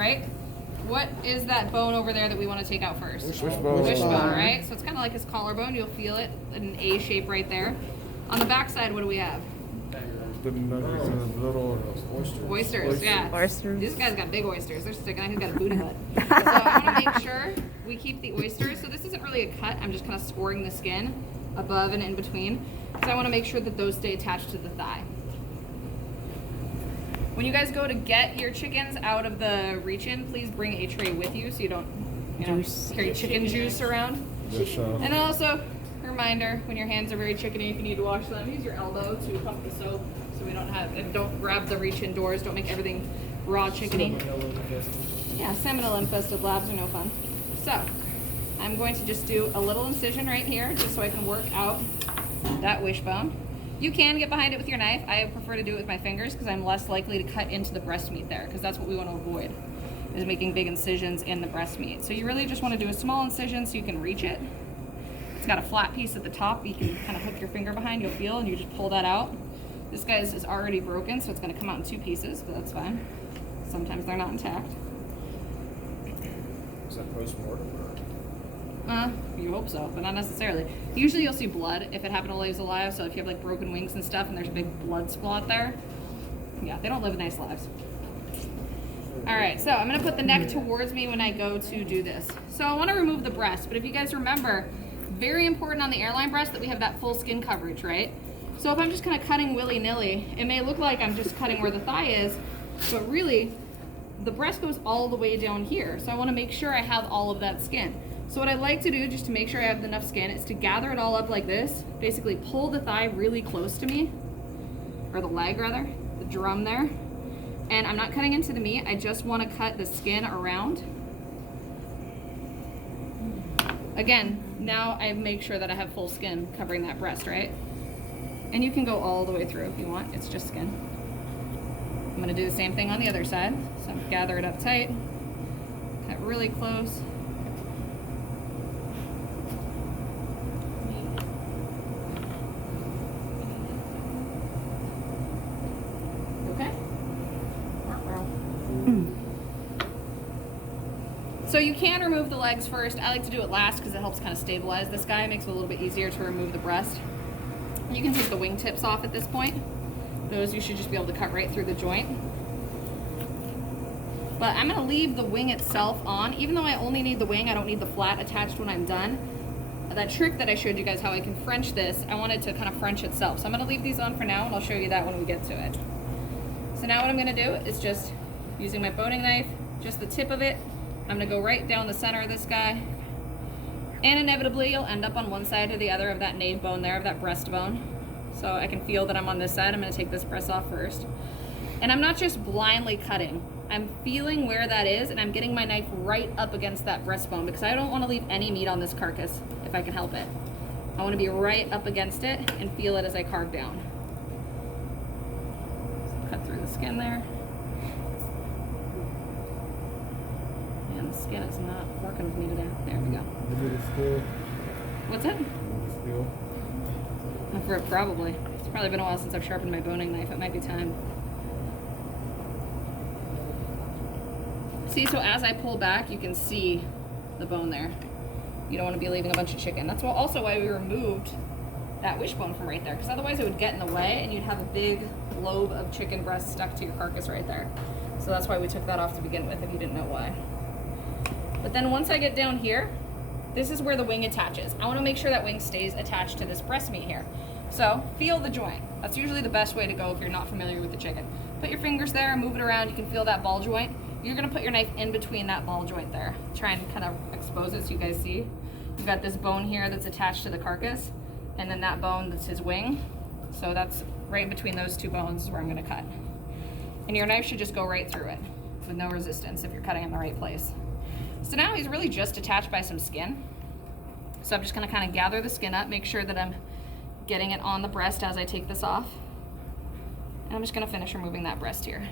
right? What is that bone over there that we want to take out first? Wishbone. Wishbone, right? So it's kind of like his collarbone. You'll feel it in an A shape right there. On the back side, what do we have? The nuggets and the little Oysters, yeah. Oysters. This guy's got big oysters. They're sticking out. He's got a booty butt. So I want to make sure we keep the oysters. So this isn't really a cut. I'm just kind of scoring the skin above and in between. So I want to make sure that those stay attached to the thigh. When you guys go to get your chickens out of the reach-in, please bring a tray with you so you don't carry chicken juice around. And then also, a reminder, when your hands are very chickeny, if you need to wash them, use your elbow to pump the soap so we don't have, and don't grab the reach-in doors, don't make everything raw chickeny. Yeah, salmonella-infested labs are no fun. So, I'm going to just do a little incision right here, just so I can work out that wishbone. You can get behind it with your knife. I prefer to do it with my fingers because I'm less likely to cut into the breast meat there, because that's what we want to avoid, is making big incisions in the breast meat. So you really just want to do a small incision so you can reach it. It's got a flat piece at the top. You can kind of hook your finger behind, you'll feel, and you just pull that out. This guy's is already broken, so it's going to come out in 2 pieces, but that's fine. Sometimes they're not intact. Is that post-mortem? You hope so, but not necessarily. Usually you'll see blood if it happened to live alive, so if you have like broken wings and stuff and there's a big blood spot there, yeah, they don't live nice lives. Alright, so I'm going to put the neck towards me when I go to do this. So I want to remove the breast, but if you guys remember, very important on the airline breast that we have that full skin coverage, right? So if I'm just kind of cutting willy-nilly, it may look like I'm just cutting where the thigh is, but really, the breast goes all the way down here. So I want to make sure I have all of that skin. So what I like to do, just to make sure I have enough skin, is to gather it all up like this, basically pull the thigh really close to me, or the leg rather, the drum there. And I'm not cutting into the meat, I just want to cut the skin around. Again, now I make sure that I have full skin covering that breast, right? And you can go all the way through if you want, it's just skin. I'm going to do the same thing on the other side. So gather it up tight, cut really close. So you can remove the legs first. I like to do it last because it helps kind of stabilize this guy. It makes it a little bit easier to remove the breast. You can take the wing tips off at this point. Those you should just be able to cut right through the joint. But I'm gonna leave the wing itself on. Even though I only need the wing, I don't need the flat attached when I'm done. That trick that I showed you guys how I can French this, I wanted to kind of French itself. So I'm gonna leave these on for now and I'll show you that when we get to it. So now what I'm gonna do is just, using my boning knife, just the tip of it, I'm gonna go right down the center of this guy, and inevitably you'll end up on one side or the other of that nape bone there, of that breastbone. So I can feel that I'm on this side. I'm gonna take this breast off first. And I'm not just blindly cutting. I'm feeling where that is, and I'm getting my knife right up against that breastbone because I don't wanna leave any meat on this carcass if I can help it. I wanna be right up against it and feel it as I carve down. Cut through the skin there. The skin is not working with me today. There we go. What's it? Probably. It's probably been a while since I've sharpened my boning knife. It might be time. See, so as I pull back, you can see the bone there. You don't want to be leaving a bunch of chicken. That's also why we removed that wishbone from right there, because otherwise it would get in the way and you'd have a big lobe of chicken breast stuck to your carcass right there. So that's why we took that off to begin with, if you didn't know why. But then once I get down here, this is where the wing attaches. I want to make sure that wing stays attached to this breast meat here. So feel the joint. That's usually the best way to go if you're not familiar with the chicken. Put your fingers there, move it around, you can feel that ball joint. You're gonna put your knife in between that ball joint there. Try and kind of expose it so you guys see. You've got this bone here that's attached to the carcass, and then that bone that's his wing. So that's right between those two bones is where I'm gonna cut. And your knife should just go right through it with no resistance if you're cutting in the right place. So now he's really just attached by some skin. So I'm just gonna kind of gather the skin up, make sure that I'm getting it on the breast as I take this off. And I'm just gonna finish removing that breast here.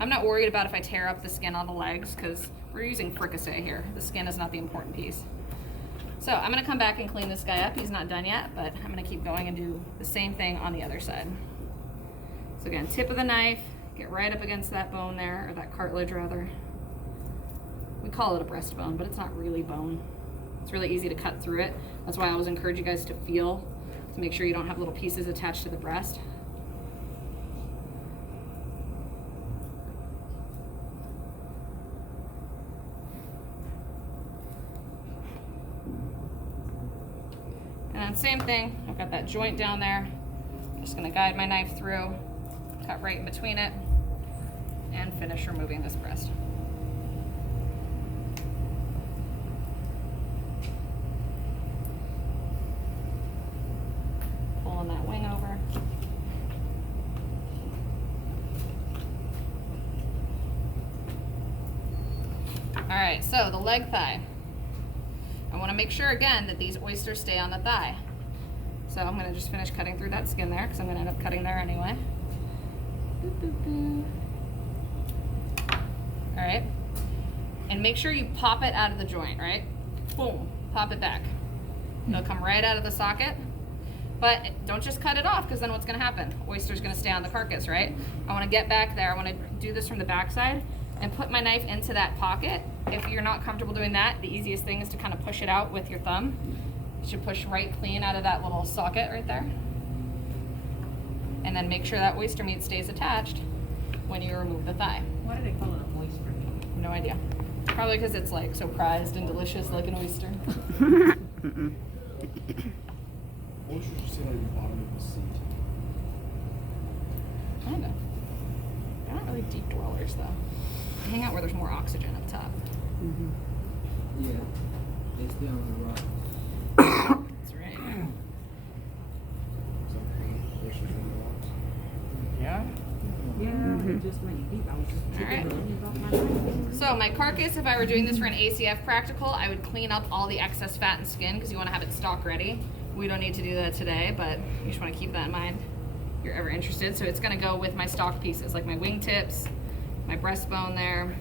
I'm not worried about if I tear up the skin on the legs because we're using fricassee here. The skin is not the important piece. So I'm gonna come back and clean this guy up. He's not done yet, but I'm gonna keep going and do the same thing on the other side. So again, tip of the knife, Get right up against that bone there, or that cartilage rather. We call it a breastbone, but it's not really bone. It's really easy to cut through it. That's why I always encourage you guys to feel, to make sure you don't have little pieces attached to the breast. And then same thing, I've got that joint down there. I'm just gonna guide my knife through, cut right in between it, and finish removing this breast. Pulling that wing over. All right, so the leg thigh. I want to make sure again that these oysters stay on the thigh. So I'm going to just finish cutting through that skin there because I'm going to end up cutting there anyway. Boop, boop, boop. All right, and make sure you pop it out of the joint, right? Boom, pop it back. It'll come right out of the socket, but don't just cut it off because then what's going to happen? Oyster's going to stay on the carcass, right? I want to get back there. I want to do this from the back side and put my knife into that pocket. If you're not comfortable doing that, the easiest thing is to kind of push it out with your thumb. You should push right clean out of that little socket right there. And then make sure that oyster meat stays attached when you remove the thigh. Why do they call it a oyster? No idea. Probably because it's like so prized and delicious like an oyster. Oysters just sit on the bottom of the seat. Kind of. They're not really deep dwellers though. They hang out where there's more oxygen up top. Yeah. They stay on the rock. That's right. Oysters on the rocks. Yeah? Yeah, just like deep. I was just All right. taking the onions off my knife. So my carcass, if I were doing this for an ACF practical, I would clean up all the excess fat and skin because you want to have it stock ready. We don't need to do that today, but you just want to keep that in mind if you're ever interested. So it's going to go with my stock pieces, like my wingtips, my breastbone there.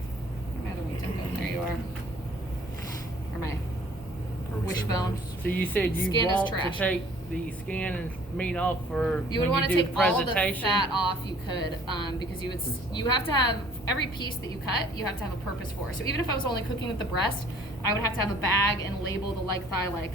Where's my other wingtip go? There you are. Or my wishbone. So you said you Skin is want to trash. take the skin and meat off for You would when want to do take all the presentation? fat off you could, because you have to have every piece that you cut, you have to have a purpose for. So even if I was only cooking with the breast, I would have to have a bag and label the leg thigh like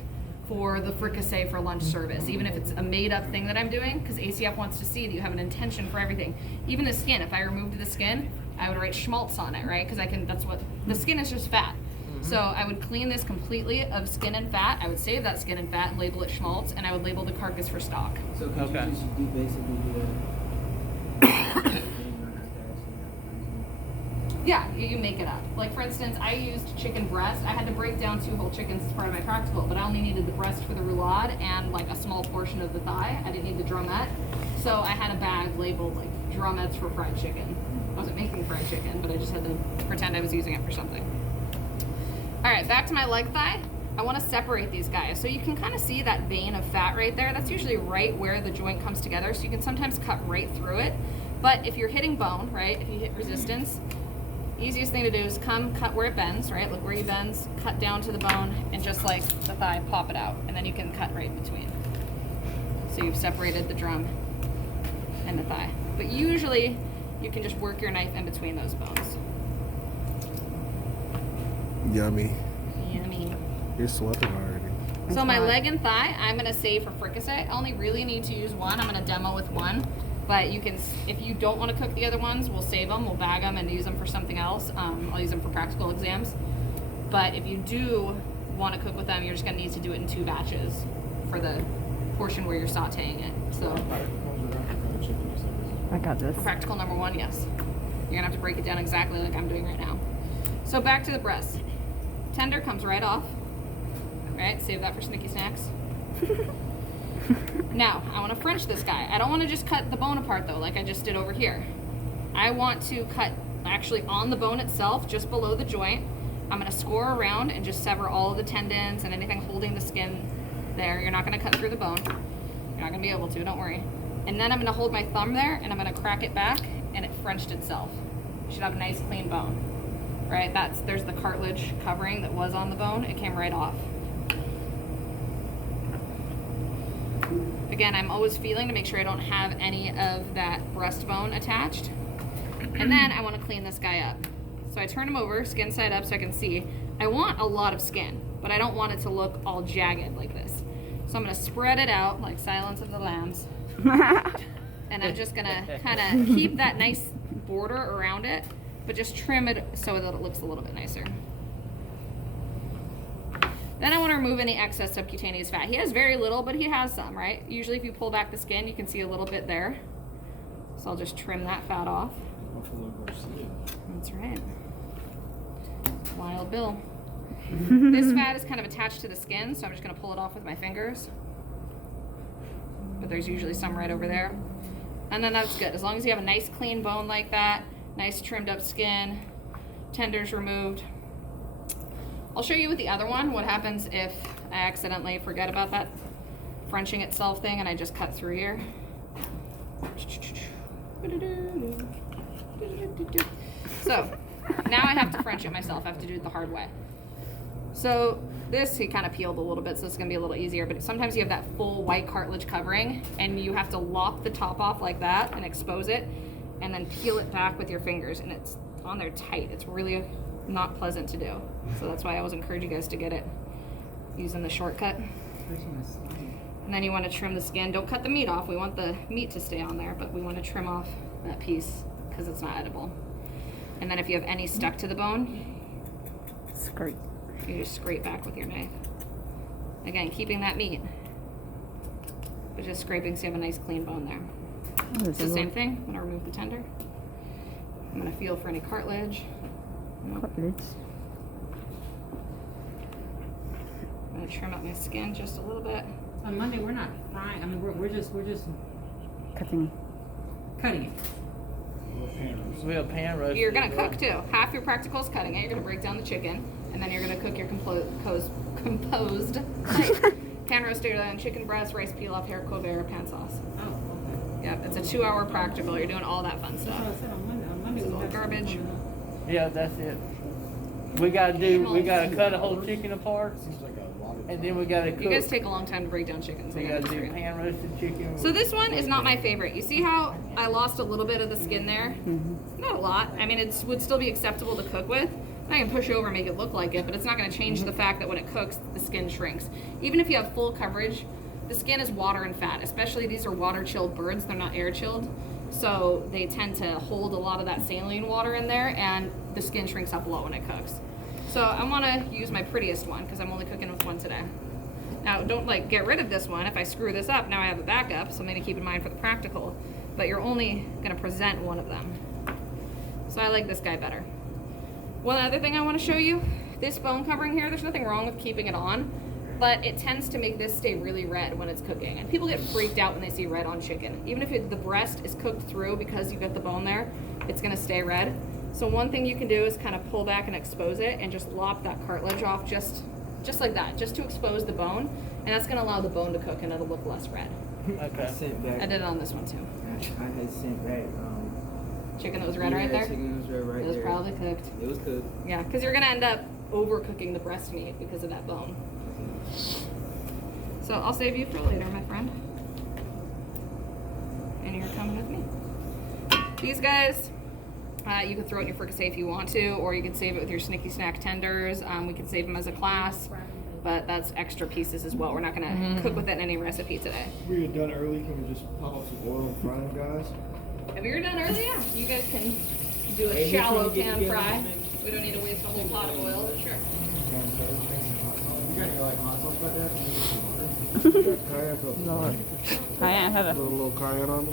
for the fricassee for lunch service, even if it's a made up thing that I'm doing, because ACF wants to see that you have an intention for everything. Even the skin, if I removed the skin, I would write schmaltz on it, right? Because that's what, the skin is just fat. So I would clean this completely of skin and fat. I would save that skin and fat and label it schmaltz, and I would label the carcass for stock. So could Okay. you just do basically Yeah, you make it up. Like for instance, I used chicken breast. I had to break down 2 whole chickens as part of my practical, but I only needed the breast for the roulade and like a small portion of the thigh. I didn't need the drumette. So I had a bag labeled like drumettes for fried chicken. I wasn't making fried chicken, but I just had to pretend I was using it for something. All right, back to my leg thigh. I want to separate these guys. So you can kind of see that vein of fat right there. That's usually right where the joint comes together. So you can sometimes cut right through it. But if you're hitting bone, right, if you hit resistance, easiest thing to do is come cut where it bends, right? Look where he bends, cut down to the bone, and just like the thigh, pop it out. And then you can cut right in between. So you've separated the drum and the thigh. But usually you can just work your knife in between those bones. Yummy. Yummy. You're sweating already. So my leg and thigh, I'm gonna save for fricassee. I only really need to use one. I'm gonna demo with one, but you can, if you don't want to cook the other ones, we'll save them. We'll bag them and use them for something else. I'll use them for practical exams. But if you do want to cook with them, you're just gonna need to do it in 2 batches for the portion where you're sautéing it. So I got this. for practical number 1, yes, you're gonna have to break it down exactly like I'm doing right now. So back to the breast. Tender comes right off. Right, save that for snicky snacks. Now, I want to French this guy. I don't want to just cut the bone apart though, like I just did over here. I want to cut actually on the bone itself, just below the joint. I'm going to score around and just sever all of the tendons and anything holding the skin there. You're not going to cut through the bone. You're not going to be able to, don't worry. And then I'm going to hold my thumb there and I'm going to crack it back and it Frenched itself. You should have a nice clean bone. Right, there's the cartilage covering that was on the bone. It came right off. Again, I'm always feeling to make sure I don't have any of that breastbone attached. And then I want to clean this guy up. So I turn him over, skin side up, so I can see. I want a lot of skin, but I don't want it to look all jagged like this. So I'm going to spread it out like Silence of the Lambs. And I'm just going to kind of keep that nice border around it, but just trim it so that it looks a little bit nicer. Then I want to remove any excess subcutaneous fat. He has very little, but he has some, right? Usually if you pull back the skin, you can see a little bit there. So I'll just trim that fat off. Buffalo Garcia. That's right. Wild Bill. This fat is kind of attached to the skin, so I'm just going to pull it off with my fingers. But there's usually some right over there. And then that's good. As long as you have a nice clean bone like that, nice trimmed up skin, tenders removed. I'll show you with the other one what happens if I accidentally forget about that Frenching itself thing and I just cut through here. So now I have to French it myself. I have to do it the hard way. So this, he kind of peeled a little bit, so it's gonna be a little easier, but sometimes you have that full white cartilage covering and you have to lop the top off like that and expose it and then peel it back with your fingers, and it's on there tight. It's really not pleasant to do. So that's why I always encourage you guys to get it using the shortcut. And then you want to trim the skin. Don't cut the meat off. We want the meat to stay on there, but we want to trim off that piece because it's not edible. And then if you have any stuck to the bone, Scrape. you just scrape back with your knife. Again, keeping that meat, but just scraping so you have a nice clean bone there. It's the same thing. I'm going to remove the tender. I'm going to feel for any cartilage. Cartilage. I'm going to trim up my skin just a little bit. On Monday, we're not frying. I mean, we're just Cutting. cutting it. We have pan roast. You're gonna cook too. Half your practical is cutting it. You're gonna break down the chicken, and then you're gonna cook your composed like, pan roasted chicken breast, rice pilaf, haricot vert, pan sauce. Oh, okay. Yep, it's a 2-hour practical. You're doing all that fun That's stuff. what I said on Monday. On Monday, This is we all have garbage. something coming up. Yeah, that's it. We gotta cut a whole chicken apart, Seems like a lot of and then we gotta cook. You guys take a long time to break down chickens. We I gotta gotta do tell you. pan roasted chicken. So this one is not my favorite. You see how I lost a little bit of the skin there? Not a lot. I mean, it would still be acceptable to cook with. I can push over and make it look like it, but it's not going to change the fact that when it cooks, the skin shrinks. Even if you have full coverage, the skin is water and fat. Especially these are water-chilled birds. They're not air-chilled. So they tend to hold a lot of that saline water in there, and the skin shrinks up a lot when it cooks. So I want to use my prettiest one because I'm only cooking with one today. Now, don't like get rid of this one. If I screw this up, now I have a backup, something to keep in mind for the practical. But you're only going to present one of them. So I like this guy better. One other thing I want to show you, this bone covering here, there's nothing wrong with keeping it on, but it tends to make this stay really red when it's cooking. And people get freaked out when they see red on chicken. Even if the breast is cooked through because you've got the bone there, it's going to stay red. So one thing you can do is kind of pull back and expose it and just lop that cartilage off just like that, just to expose the bone. And that's going to allow the bone to cook and it'll look less red. I Okay. sent back. I did it on this one too. I had sent back. Chicken that was red right there? Chicken was red right It was there. probably cooked. It was cooked. Yeah, because you're going to end up overcooking the breast meat because of that bone. So I'll save you for later, my friend. And you're coming with me. These guys, you can throw it in your fricassee if you want to, or you can save it with your snicky snack tenders. We can save them as a class, but that's extra pieces as well. We're not going to cook with it in any recipe today. We get done early. Can we just pop up some oil and fry them, guys? Have you done early? Yeah. You guys can do a Hey, shallow which one pan you get fry. together? We don't need to waste a whole pot of oil, but sure. You got any like hot sauce like that? Cayenne pepper. Lord. Cayenne Put a pepper. little cayenne on it.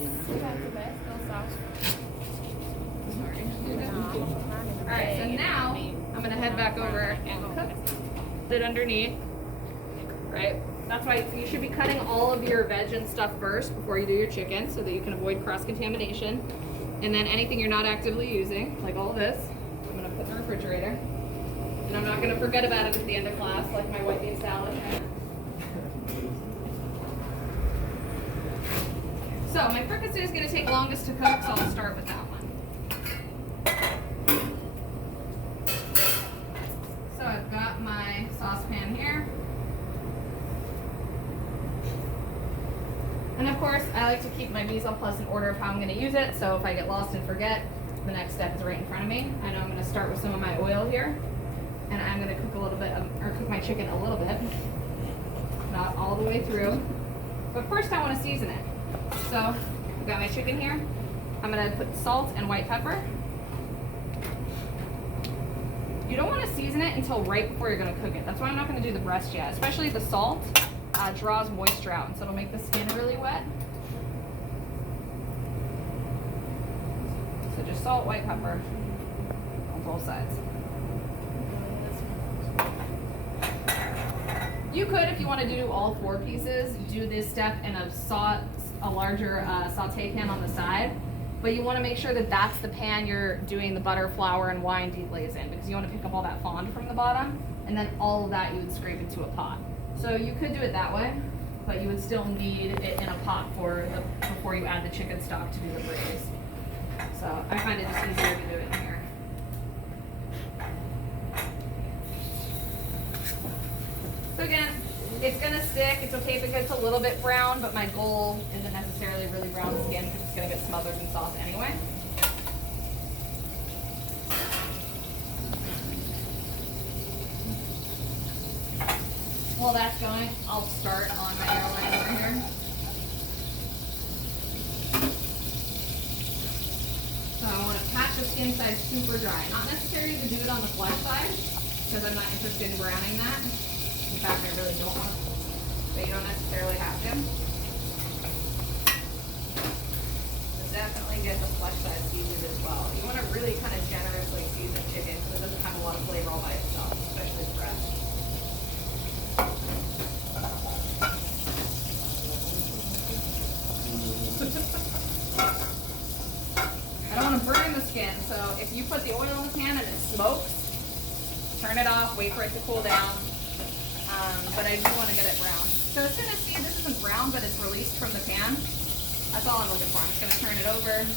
Alright, so now I'm gonna head back over and cook it underneath. Right? That's why you should be cutting all of your veg and stuff first before you do your chicken so that you can avoid cross-contamination. And then anything you're not actively using, like all this, I'm gonna put in the refrigerator. And I'm not gonna forget about it at the end of class, like my white bean salad. So my fricassee is gonna take longest to cook, so I'll start with that one. So I've got my saucepan here. And of course, I like to keep my mise en place in order of how I'm going to use it. So if I get lost and forget, the next step is right in front of me. I know I'm gonna start with some of my oil here, and I'm gonna cook a little bit, or cook my chicken a little bit. Not all the way through, but first I wanna season it. So, I've got my chicken here. I'm gonna put salt and white pepper. You don't wanna season it until right before you're gonna cook it. That's why I'm not gonna do the breast yet, especially the salt draws moisture out, and so it'll make the skin really wet. So just salt, white pepper on both sides. You could, if you want to do all 4 pieces, do this step in a larger saute pan on the side. But you want to make sure that that's the pan you're doing the butter, flour, and wine deglaze in, because you want to pick up all that fond from the bottom, and then all of that you would scrape into a pot. So you could do it that way, but you would still need it in a pot before you add the chicken stock to do the braise. So I find it just easier to do it in here. So again, it's gonna stick. It's okay if it gets a little bit brown, but my goal isn't necessarily really brown skin because it's gonna get smothered in sauce anyway. While that's going, I'll start on my airline over here. So I want to pat the skin side super dry. Not necessarily to do it on the flesh side, because I'm not interested in browning that. In fact, I really don't want to, but you don't necessarily have to. But definitely get the flesh side seasoned as well. You want to really kind of generously season chicken because it doesn't have a lot of flavor all by itself, especially the breast. I don't want to burn the skin, so if you put the oil in the pan and it smokes, turn it off, wait for it to cool down. But I do want to get it brown. So as soon as, see, this isn't brown, but it's released from the pan. That's all I'm looking for. I'm just going to turn it over.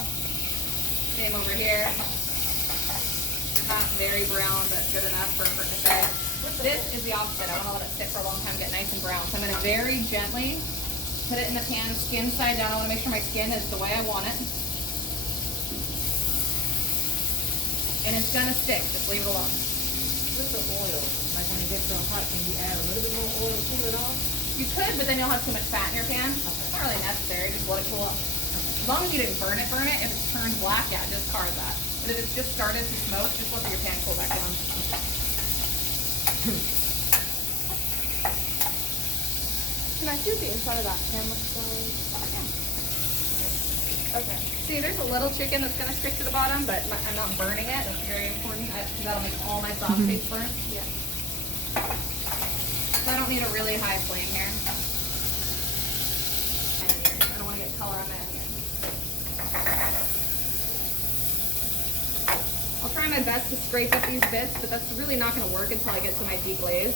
Same over here. Not very brown, but good enough for fricassee. This is the opposite. I want to let it sit for a long time, get nice and brown. So I'm going to very gently put it in the pan, skin side down. I want to make sure my skin is the way I want it. And it's going to stick. Just leave it alone. With the oil, like when it gets so hot, can you add a little bit more oil to cool it off? You could, but then you'll have too much fat in your pan. Okay. It's not really necessary. Just let it cool off. As long as you didn't burn it. If it's turned black, yeah, discard that. But if it's just started to smoke, just let your pan cool back down. Can I see what the inside of that pan looks like? Okay. See, there's a little chicken that's going to stick to the bottom, but I'm not burning it. That's very important. That'll make all my sauce taste burnt. Yeah. So I don't need a really high flame here. I don't want to get color on my onion. I'll try my best to scrape up these bits, but that's really not going to work until I get to my deglaze.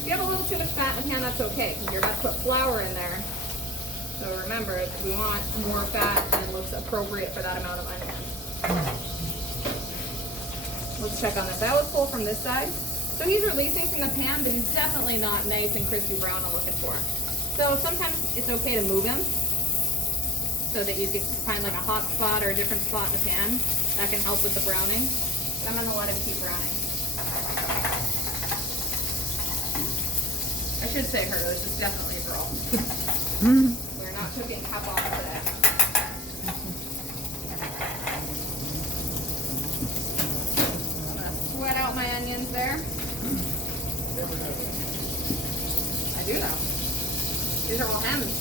If you have a little too much fat in the pan, that's okay, because you're about to put flour in there. So remember, we want more fat than looks appropriate for that amount of onion. Let's check on this. I always pull from this side. So he's releasing from the pan, but he's definitely not nice and crispy brown I'm looking for. So sometimes it's okay to move him so that you can find like a hot spot or a different spot in the pan. That can help with the browning. But I'm going to let him keep browning. I should say her, this is definitely a girl. We're not cooking half off today. I'm going to sweat out my onions there. I do know. These are all hems.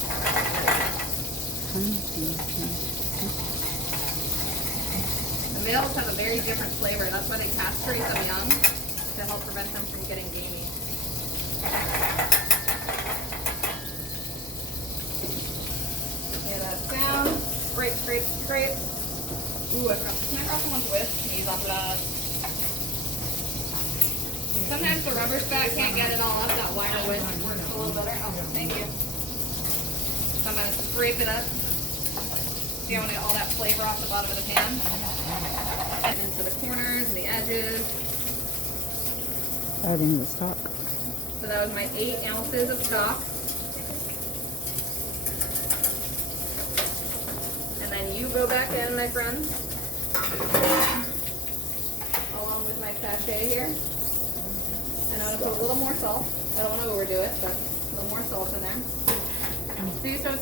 The males have a very different flavor. That's why they castrate them young, to help prevent them from getting gamey. Hear that sound? Scrape, scrape, scrape. Ooh, I forgot. Can I grab someone's whisk? He's on that. Sometimes the rubber spat can't get it all up. That wire whisk works a little better. Oh, thank you. So I'm going to scrape it up. See, I want to get all that flavor off the bottom of the pan. And into the corners and the edges. Add in the stock. So that was my 8 ounces of stock. And then you go back in, my friend. along with my sachet here. And I'm gonna put a little more salt. I don't want to overdo it, but a little more